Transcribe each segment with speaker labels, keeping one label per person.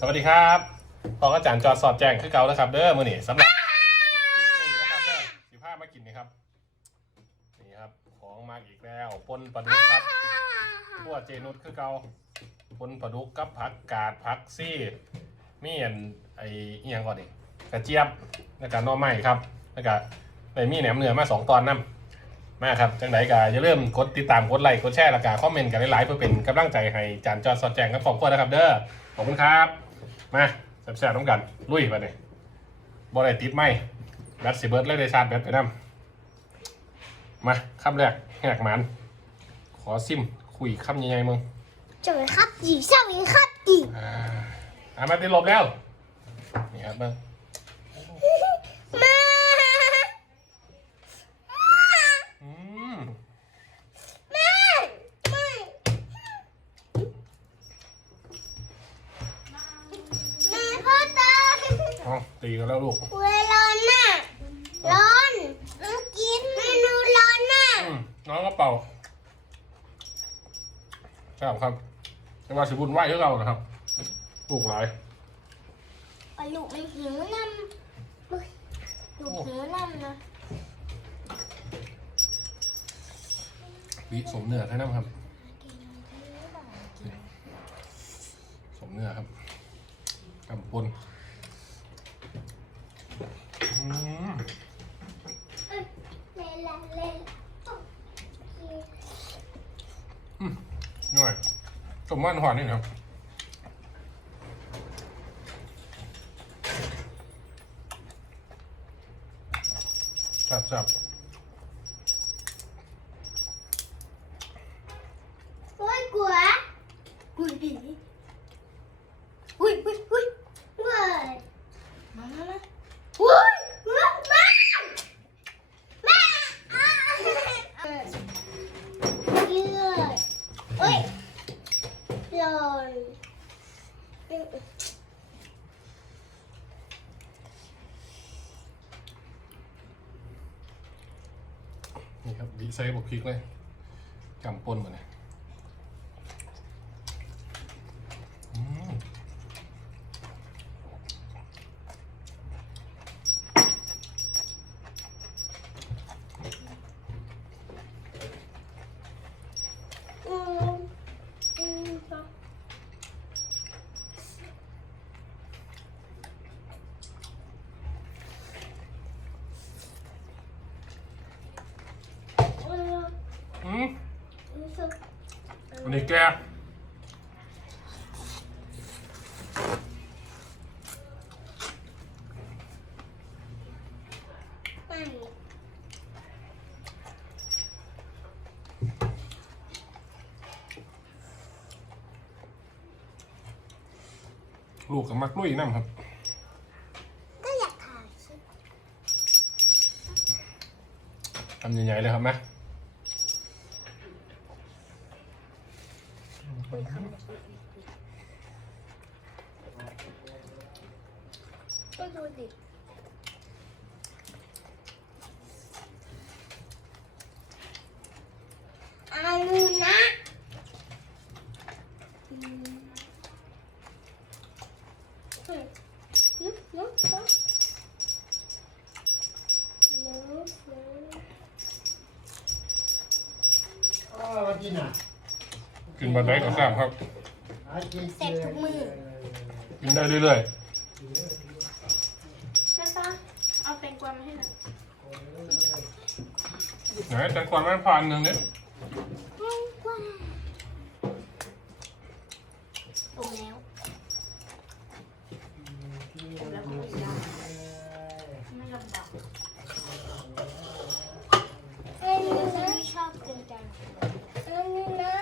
Speaker 1: สวัสดีครับพออาจารย์จอดสอดแจงคือเก่าแล้วครับ เด้อมือนี่สำหรับคลิปนี้นะครับเด้อสิผ้ามากินนี่ครับนี่ครับ ของมาอีกแล้วปนปลาดุกครับพวกเจนุชคือเก่าปนปลาดุกกับผักกาดผักซี่มีอันไอ้อีหยังก่อนดิกระเจี๊ยบแล้วก็หน่อไม้ครับแล้วก็ได้มีแหนมเนื้อมาสองตอนนํมาครับจังไดก็อย่าลืมกดติดตามกดไลค์กดแชร์แล้วก็คอมเมนต์กันหลายๆเพื่อเป็นกำลังใจให้จานจอดสอดแจงกับครอบครัวนะครับ เด้อขอบคุณครับ มาแซ่บๆน้ำกัน ลุยไปเลยบ่ได้ติดไหมแบตสิเบิร์ดเลยได้ชาร์จแบตไปนำมาคำแรกแหกหมันขอซิมคุยคำยังไงมึง
Speaker 2: สวัสดีครับจีสวัสดีครับจี
Speaker 1: อ่าอ่ามาติดลบแล้ว นี่ครับมึง
Speaker 2: ตี
Speaker 1: กันแล้วลูก
Speaker 2: เวร้อนน่ะร้อนต้องกินเมนูร้อนน่ะ
Speaker 1: อืมน้องก็เป่าใช่ครับแต่ว่าสิบุญไหวที่เรานะครับลูกหลาย
Speaker 2: อะลูกมันหิวน้ำเฮ้ยลูกหิวน้ำนะ
Speaker 1: วิสมเนื้อแค่นั้นครับ สมเนื้อครับกำปนอืม
Speaker 2: เล่นละเล่น
Speaker 1: หน่อยสมมันหวานนี่นะครับจับจับ
Speaker 2: โอ้ยกลัวกลัวผีอุ้ยอุ้ยอุ้ยเว้ยมามามาอุ้ยมามามาอ่าเออยืดเอ้ยลอยเอ้ย
Speaker 1: นี่ครับดีไซน์บวกพริกเลยกำปนหมดเลยอืม
Speaker 2: อืมอืมค่ะเออ
Speaker 1: อืม
Speaker 2: รู้สึก
Speaker 1: อันนี้ แก
Speaker 2: ไม่
Speaker 1: ลูกกับมักลุยน้ำครับ
Speaker 2: ก็อยากถ่ายคลิป
Speaker 1: ทำใหญ่ๆเลยครับ นะ
Speaker 2: ก็ดูดิอานูนะอืมเฮ้ยลุกลุกลุกลุกลุก
Speaker 3: อ้าวกินอะ
Speaker 1: กินบันไดก็แซ่บครับ
Speaker 3: หากิน
Speaker 2: เสร็จทุกมือ
Speaker 1: กินได้เรื่อย
Speaker 4: แม่ป้าเอาแตงกวามาให้หน่อย
Speaker 1: ๆไหนแตงกวาแม่พันหนึ่งนิด
Speaker 2: ให้กว่าโอ้แล้ว
Speaker 4: ผมแล้วก็ไม่ได้ไม่ลำบาก
Speaker 2: อันนี้นะชอบกินจังอันนี้นะ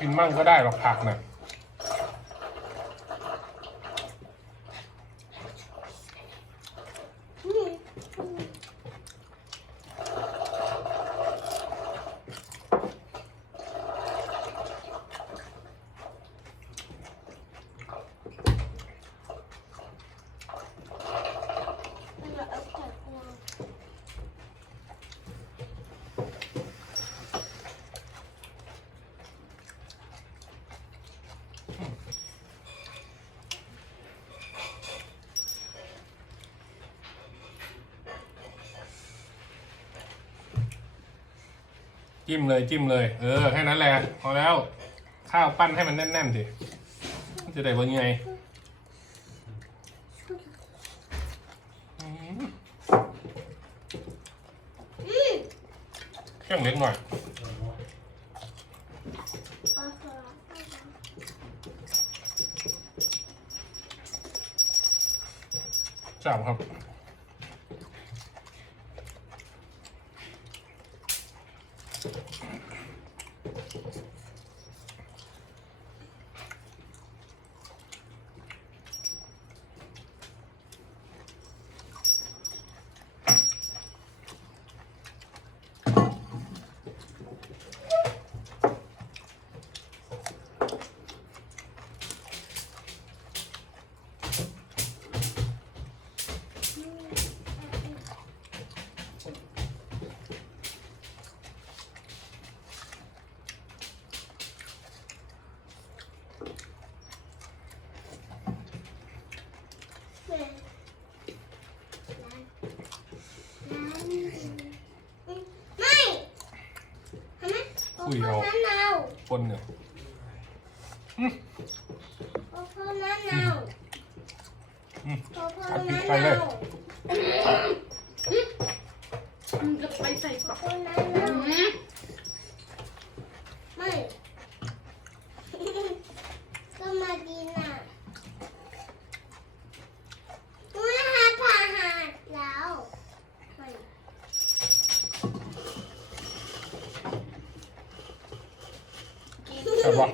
Speaker 1: กิน มั่งก็ได้หรอกผักเนี่ย
Speaker 2: อืม
Speaker 1: จิ้มเลยจิ้มเลย เออแค่นั้นแหละพอแล้ว ข้าวปั้นให้มันแน่นๆสิจะได้เป็นไงเครื่องเล็กหน่อย
Speaker 2: โอ้โห
Speaker 1: จับครับ
Speaker 2: Thank you. ำไมโอ้โหน้ำเนา
Speaker 1: ปนเนี่ย
Speaker 2: โอ้โหน้ำเนา
Speaker 1: อืม
Speaker 2: โอ้โห
Speaker 1: อัดพริก
Speaker 2: น้ำ
Speaker 1: ไปเลย
Speaker 2: เนา
Speaker 4: มึงจะไปใส่ปาก
Speaker 2: โอ้โหน้ำเนาไม่ ก็มาดีน่ะไม่หาผ่าหาดแล้วไม่
Speaker 1: จับวะ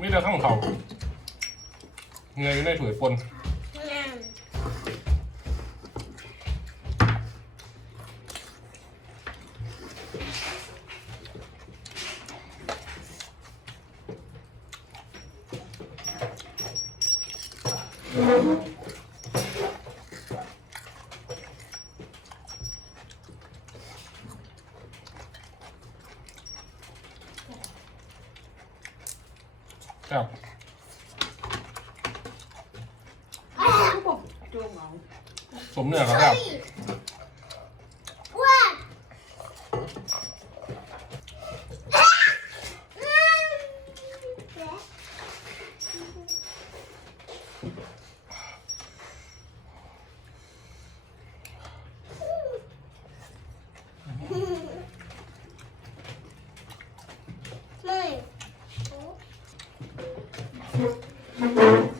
Speaker 1: มีแต่ข้างเขาเงยอยู่ในถ้วยปน
Speaker 2: งาม
Speaker 4: Thank you.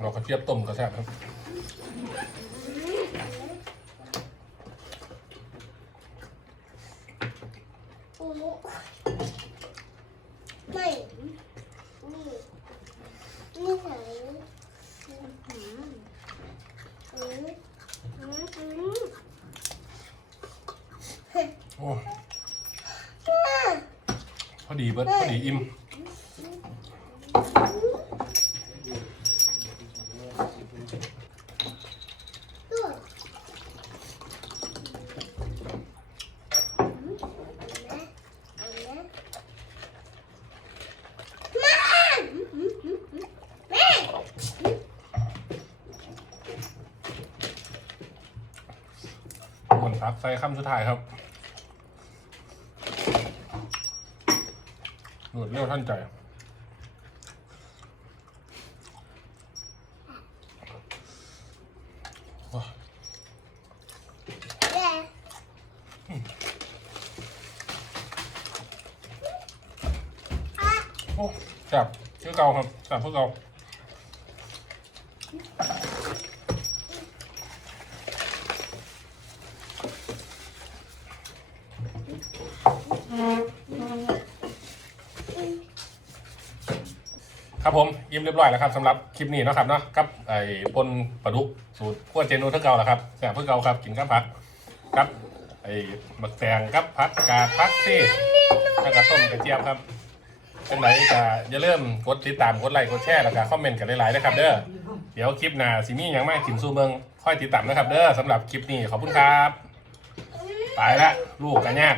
Speaker 4: เรากระ
Speaker 1: เทียบต้มกระแซ่บครับ
Speaker 2: ไม่นี่นี่ใส่อืมอืมอืมอืม
Speaker 1: โอ้พอดีเบิดพอดีอิ่ม
Speaker 2: ตัว
Speaker 1: หมันตักใส่คำสุดท้ายครับ รวดเร็วท่านใจว้า
Speaker 2: แย่
Speaker 1: โอ้จับเจ้าเก่าครับแซ่บเพื่อเก่า ครับผมยิ้มเรียบร้อยแล้วครับสำหรับคลิปนี้นะครับเนาะกับไอ้ปนปลาดุกสูตรขั้วเจนูเท่าเก่าแหละครับแซ่บเพื่อเก่าครับกินกับผักกับไอ้หมักแตงกับผักกาดผักซี่แล้วก็ต้มกระเจี๊ยบครับเป็นไรก็อย่าลืมกดติดตามกดไลค์กดแชร์แล้วก็คอมเมนต์กันหลายๆนะครับ เด้อเดี๋ยวคลิปหน้าสิมีอย่างมากกินสู้เมืองค่อยติดตามนะครับ เด้อสำหรับคลิปนี้ขอบคุณครับไปละลูกกันยาก